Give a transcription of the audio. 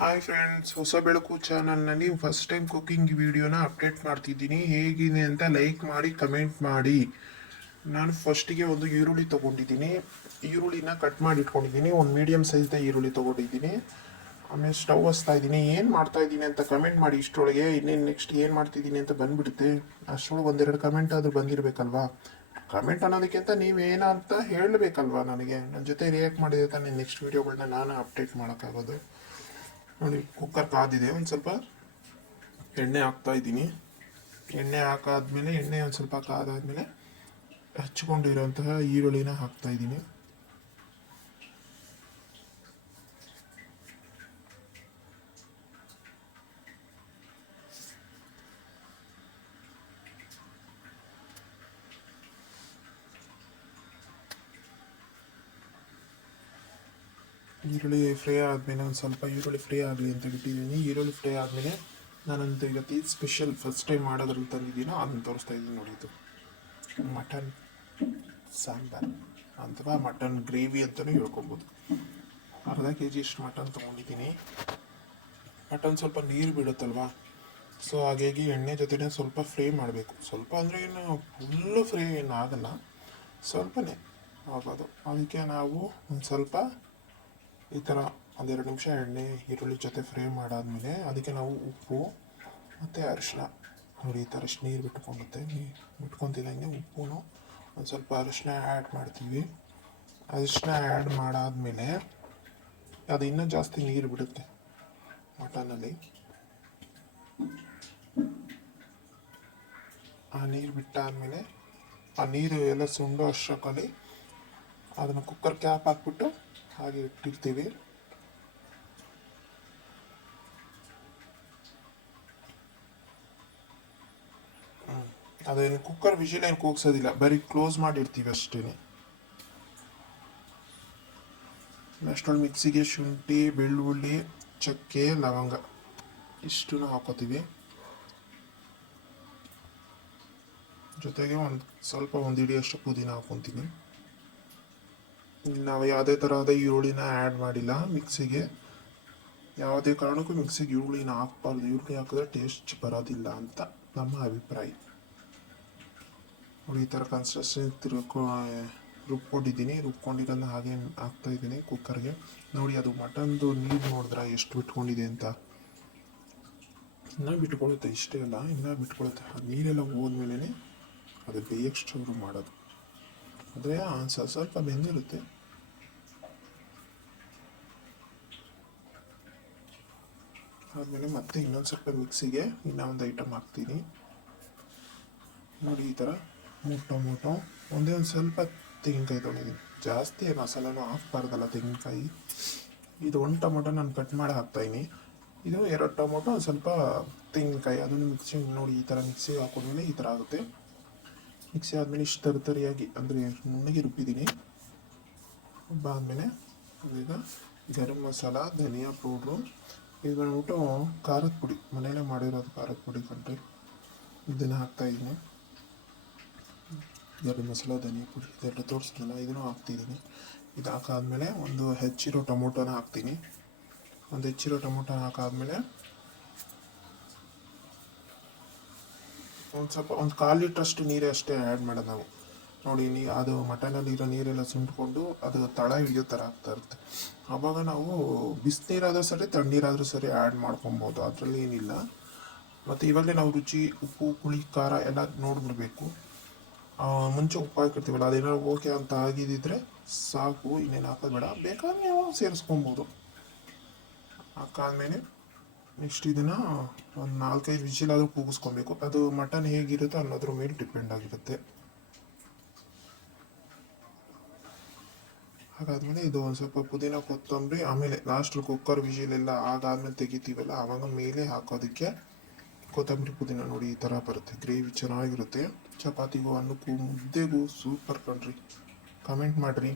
Hi friends, ಹೊಸ ಬೆಳಕು ಚಾನಲ್ನಲ್ಲಿ ಫಸ್ಟ್ ಟೈಮ್ ಕುಕಿಂಗ್ ವಿಡಿಯೋನ ಅಪ್ಡೇಟ್ ಮಾಡ್ತಿದ್ದೀನಿ. ಹೇಗಿದೆ ಅಂತ ಲೈಕ್ ಮಾಡಿ ಕಮೆಂಟ್ ಮಾಡಿ. ನಾನು ಫಸ್ಟಿಗೆ ಒಂದು ಈರುಳ್ಳಿ ತೊಗೊಂಡಿದ್ದೀನಿ. ಈರುಳ್ಳಿನ ಕಟ್ ಮಾಡಿ ಇಟ್ಕೊಂಡಿದ್ದೀನಿ. ಒಂದು ಮೀಡಿಯಮ್ ಸೈಜ್ದ ಈರುಳ್ಳಿ ತೊಗೊಂಡಿದ್ದೀನಿ. ಆಮೇಲೆ ಸ್ಟವ್ ಹಚ್ತಾ ಇದ್ದೀನಿ. ಏನು ಮಾಡ್ತಾ ಇದ್ದೀನಿ ಅಂತ ಕಮೆಂಟ್ ಮಾಡಿ. ಇಷ್ಟರೊಳಗೆ ಇನ್ನೇನು ನೆಕ್ಸ್ಟ್ ಏನು ಮಾಡ್ತಿದ್ದೀನಿ ಅಂತ ಬಂದ್ಬಿಡುತ್ತೆ. ಅಷ್ಟರೊಳಗೆ ಒಂದೆರಡು ಕಮೆಂಟ್ ಆದರೂ ಬಂದಿರಬೇಕಲ್ವಾ. ಕಮೆಂಟ್ ಅನ್ನೋದಕ್ಕಿಂತ ನೀವೇನ ಅಂತ ಹೇಳಬೇಕಲ್ವಾ. ನನಗೆ ನನ್ನ ಜೊತೆ ರಿಯಾಕ್ಟ್ ಮಾಡಿದೆ ತಾನೇ ನೆಕ್ಸ್ಟ್ ವೀಡಿಯೋಗಳನ್ನ ನಾನು ಅಪ್ಡೇಟ್ ಮಾಡೋಕ್ಕಾಗೋದು. ನೋಡಿ, ಕುಕ್ಕರ್ ಕಾದಿದೆ. ಒಂದು ಸ್ವಲ್ಪ ಎಣ್ಣೆ ಹಾಕ್ತಾ ಇದ್ದೀನಿ. ಎಣ್ಣೆ ಹಾಕಾದ್ಮೇಲೆ ಎಣ್ಣೆ ಒಂದು ಸ್ವಲ್ಪ ಕಾದಾದ್ಮೇಲೆ ಹಚ್ಕೊಂಡಿರೋಂತಹ ಈರುಳ್ಳಿನ ಹಾಕ್ತಾ ಇದ್ದೀನಿ. ಈರುಳ್ಳಿ ಫ್ರೈ ಆದಮೇಲೆ ಒಂದು ಸ್ವಲ್ಪ ಈರುಳ್ಳಿ ಫ್ರೈ ಆಗಲಿ ಅಂತ ಬಿಟ್ಟಿದ್ದೀನಿ. ಈರುಳ್ಳಿ ಫ್ರೈ ಆದಮೇಲೆ ನಾನಂತ ಇವತ್ತು ಇದು ಸ್ಪೆಷಲ್ ಫಸ್ಟ್ ಟೈಮ್ ಮಾಡೋದ್ರಲ್ಲಿ ತಂದಿದ್ದೀನೋ ಅದನ್ನು ತೋರಿಸ್ತಾ ಇದ್ದೀನಿ. ನೋಡಿ, ಇದು ಮಟನ್ ಸಾಂಬಾರ್ ಅಥವಾ ಮಟನ್ ಗ್ರೇವಿ ಅಂತಲೂ ಹೇಳ್ಕೊಬೋದು. ಅರ್ಧ kg ಇಷ್ಟು ಮಟನ್ ತೊಗೊಂಡಿದ್ದೀನಿ. ಮಟನ್ ಸ್ವಲ್ಪ ನೀರು ಬಿಡುತ್ತಲ್ವ, ಸೊ ಹಾಗಾಗಿ ಎಣ್ಣೆ ಜೊತೆನೇ ಸ್ವಲ್ಪ ಫ್ರೈ ಮಾಡಬೇಕು. ಸ್ವಲ್ಪ ಅಂದರೆ ಏನು ಫುಲ್ಲು ಫ್ರೈ ಏನು ಆಗಲ್ಲ, ಸ್ವಲ್ಪನೇ ಆಗೋದು. ಅದಕ್ಕೆ ನಾವು ಒಂದು ಸ್ವಲ್ಪ ಈ ಥರ ಒಂದೆರಡು ನಿಮಿಷ ಎಣ್ಣೆ ಈರುಳ್ಳಿ ಜೊತೆ ಫ್ರೈ ಮಾಡಾದ್ಮೇಲೆ ಅದಕ್ಕೆ ನಾವು ಉಪ್ಪು ಮತ್ತು ಅರಿಶಿನ, ನೋಡಿ ಈ ಥರ ನೀರು ಬಿಟ್ಕೊತಿದ್ದಂಗೆ ಉಪ್ಪು ಒಂದು ಸ್ವಲ್ಪ ಅರಿಶಿನ ಆ್ಯಡ್ ಮಾಡ್ತೀವಿ. ಅರಿಶಿನ ಆ್ಯಡ್ ಮಾಡಾದ್ಮೇಲೆ ಅದು ಇನ್ನೂ ಜಾಸ್ತಿ ನೀರು ಬಿಡುತ್ತೆ ಮಟನಲ್ಲಿ. ಆ ನೀರು ಬಿಟ್ಟಾದಮೇಲೆ ಆ ನೀರು ಎಲ್ಲ ಸುಂಡೋ ಅಷ್ಟರಲ್ಲಿ ಅದನ್ನು ಕುಕ್ಕರ್ ಕ್ಯಾಪ್ ಹಾಕ್ಬಿಟ್ಟು ಹಾಗೆ ಇಟ್ಟಿರ್ತೀವಿ. ಅದೇನು ಕುಕ್ಕರ್ ವಿಜಿಲ್ ಏನು ಕೂಗ್ಸೋದಿಲ್ಲ, ಬರೀ ಕ್ಲೋಸ್ ಮಾಡಿರ್ತೀವಿ ಅಷ್ಟೇ. ಅಷ್ಟೊಂದು ಮಿಕ್ಸಿಗೆ ಶುಂಠಿ, ಬೆಳ್ಳುಳ್ಳಿ, ಚಕ್ಕೆ, ಲವಂಗ ಇಷ್ಟನ್ನು ಹಾಕೋತೀವಿ. ಜೊತೆಗೆ ಒಂದು ಹಿಡಿಯಷ್ಟು ಪುದೀನ ಹಾಕೊತೀವಿ. ನಾವು ಯಾವುದೇ ಥರದ ಈರುಳ್ಳಿನ ಆ್ಯಡ್ ಮಾಡಿಲ್ಲ ಮಿಕ್ಸಿಗೆ. ಯಾವುದೇ ಕಾರಣಕ್ಕೂ ಮಿಕ್ಸಿಗೆ ಈರುಳ್ಳಿನ ಹಾಕ್ಬಾರ್ದು. ಈರುಳ್ಳಿ ಹಾಕಿದ್ರೆ ಟೇಸ್ಟ್ ಬರೋದಿಲ್ಲ ಅಂತ ನಮ್ಮ ಅಭಿಪ್ರಾಯ. ನೋಡಿ, ಈ ಥರ ಕನ್ಸಿಸ್ಟೆನ್ಸಿ ರುಬ್ಕೊಂಡಿದ್ದೀನಿ. ರುಬ್ಕೊಂಡಿರೋದನ್ನ ಹಾಗೆ ಹಾಕ್ತಾಯಿದ್ದೀನಿ ಕುಕ್ಕರ್ಗೆ. ನೋಡಿ, ಅದು ಮಟನ್ದು ನೀರು ನೋಡಿದ್ರೆ ಎಷ್ಟು ಬಿಟ್ಕೊಂಡಿದೆ ಅಂತ. ಇನ್ನೂ ಬಿಟ್ಕೊಳ್ಳುತ್ತೆ, ಇಷ್ಟೇ ಅಲ್ಲ, ಇನ್ನೂ ಬಿಟ್ಕೊಳ್ಳುತ್ತೆ. ಆ ನೀರೆಲ್ಲ ಹೋದ್ಮೇಲೆ ಅದು ಬೇಯಕ್ಕೆ ಶುರು ಮಾಡೋದು. ಆದರೆ ಸ್ವಲ್ಪ ಬೆಂದಿರುತ್ತೆ. ಆದಮೇಲೆ ಮತ್ತೆ ಇನ್ನೊಂದು ಸ್ವಲ್ಪ ಮಿಕ್ಸಿಗೆ ಇನ್ನೂ ಒಂದು ಐಟಮ್ ಹಾಕ್ತೀನಿ. ನೋಡಿ, ಈ ಥರ ಟೊಮೊಟೊ, ಒಂದೇ ಒಂದು ಸ್ವಲ್ಪ ತೆಂಗಿನಕಾಯಿ ತೊಗೊಂಡಿದ್ದೀನಿ. ಜಾಸ್ತಿ ಮಸಾಲೆನೂ ಹಾಕ್ಬಾರ್ದಲ್ಲ ತೆಂಗಿನಕಾಯಿ. ಇದು ಒಂದು ಟೊಮೊಟೊ ನಾನು ಕಟ್ ಮಾಡಿ ಹಾಕ್ತಾಯಿದ್ದೀನಿ. ಇದು 2 ಟೊಮೊಟೊ, ಒಂದು ಸ್ವಲ್ಪ ತೆಂಗಿನಕಾಯಿ, ಅದನ್ನು ಮಿಕ್ಸಿ ನೋಡಿ ಈ ಥರ ಮಿಕ್ಸಿಗೆ ಹಾಕೊಂಡ್ಮೇಲೆ ಈ ಥರ ಆಗುತ್ತೆ. ಮಿಕ್ಸಿ ಆದಮೇಲೆ ಇಷ್ಟು ತರಿಯಾಗಿ ಅಂದರೆ ನುಣ್ಣಗೆ ರುಬ್ಬಿದ್ದೀನಿ. ರುಬ್ಬಾದ್ಮೇಲೆ ಈಗ ಗರಂ ಮಸಾಲ, ಧನಿಯಾ ಪೌಡ್ರು, ಇದು ಬಂದ್ಬಿಟ್ಟು ಖಾರದ ಪುಡಿ, ಮನೆಯಲ್ಲೇ ಮಾಡಿರೋದು ಖಾರದ ಪುಡಿ ಕಂಡ್ರೆ ಇದನ್ನು ಹಾಕ್ತಾಯಿದ್ದೀನಿ. ಗರಂ ಮಸಾಲ, ಧನಿಯಾ ಪುಡಿ ಇದೆಲ್ಲ ತೋರಿಸ್ತಿಲ್ಲ, ಇದನ್ನು ಹಾಕ್ತಿದ್ದೀನಿ. ಇದು ಹಾಕಾದ್ಮೇಲೆ ಒಂದು ಹೆಚ್ಚಿರೋ ಟೊಮೊಟೊನ ಹಾಕ್ತೀನಿ. ಒಂದು ಹೆಚ್ಚಿರೋ ಟೊಮೊಟೊ ಹಾಕಾದ್ಮೇಲೆ ಒಂದು 1/4 ಲೀಟ್ರಷ್ಟು ನೀರೇ ಅಷ್ಟೇ ಆ್ಯಡ್ ಮಾಡೋದು ನಾವು. ನೋಡಿ, ಅದು ಮಟನಲ್ಲಿರೋ ನೀರೆಲ್ಲ ಸುಂಡ್ಕೊಂಡು ಅದು ತಳ ಹಿಡಿಯೋ ಥರ ಆಗ್ತಾ ಇರುತ್ತೆ. ಆವಾಗ ನಾವು ಬಿಸಿನೀರಾದರೂ ಸರಿ, ತಣ್ಣೀರಾದರೂ ಸರಿ ಆ್ಯಡ್ ಮಾಡ್ಕೊಬೋದು, ಅದರಲ್ಲಿ ಏನಿಲ್ಲ. ಮತ್ತು ಇವಾಗಲೇ ನಾವು ರುಚಿ, ಉಪ್ಪು, ಹುಳಿ, ಖಾರ ಎಲ್ಲ ನೋಡ್ಬಿಡ್ಬೇಕು. ಮುಂಚೆ ಉಪ್ಪು ಹಾಕಿರ್ತೀವಲ್ಲ, ಅದೇನಾದ್ರು ಓಕೆ ಅಂತ ಆಗಿದ್ದಿದ್ರೆ ಸಾಕು, ಇನ್ನೇನು ಹಾಕೋದು ಬೇಡ. ಬೇಕಾದ್ರೆ ನೀವು ಸೇರಿಸ್ಕೊಬೋದು. ಹಾಕಾದ್ಮೇಲೆ ನೆಕ್ಸ್ಟ್ ಇದನ್ನು ಒಂದು 4-5 ವಿಜಿಲಾದರೂ ಕೂಗಿಸ್ಕೊಬೇಕು. ಅದು ಮಟನ್ ಹೇಗಿರುತ್ತೋ ಅನ್ನೋದ್ರ ಮೇಲೆ ಡಿಪೆಂಡ್ ಆಗಿರುತ್ತೆ. ಹಾಗಾದ್ಮೇಲೆ ಇದು ಒಂದು ಸ್ವಲ್ಪ ಪುದೀನ, ಕೊತ್ತಂಬರಿ, ಆಮೇಲೆ ಲಾಸ್ಟ್ ಕುಕ್ಕರ್ ವಿಜಿಲೆಲ್ಲ ಆಗಾದ್ಮೇಲೆ ತೆಗಿತೀವಲ್ಲ ಆವಾಗ ಮೇಲೆ ಹಾಕೋದಕ್ಕೆ ಕೊತ್ತಂಬರಿ, ಪುದೀನ. ನೋಡಿ, ಈ ಥರ ಬರುತ್ತೆ. ಗ್ರೇವಿ ಚೆನ್ನಾಗಿರುತ್ತೆ. ಚಪಾತಿಗೂ, ಅನ್ನಕ್ಕೂ, ಮುದ್ದೆಗೂ ಸೂಪರ್ ಕಣ್ರಿ. ಕಮೆಂಟ್ ಮಾಡಿರಿ.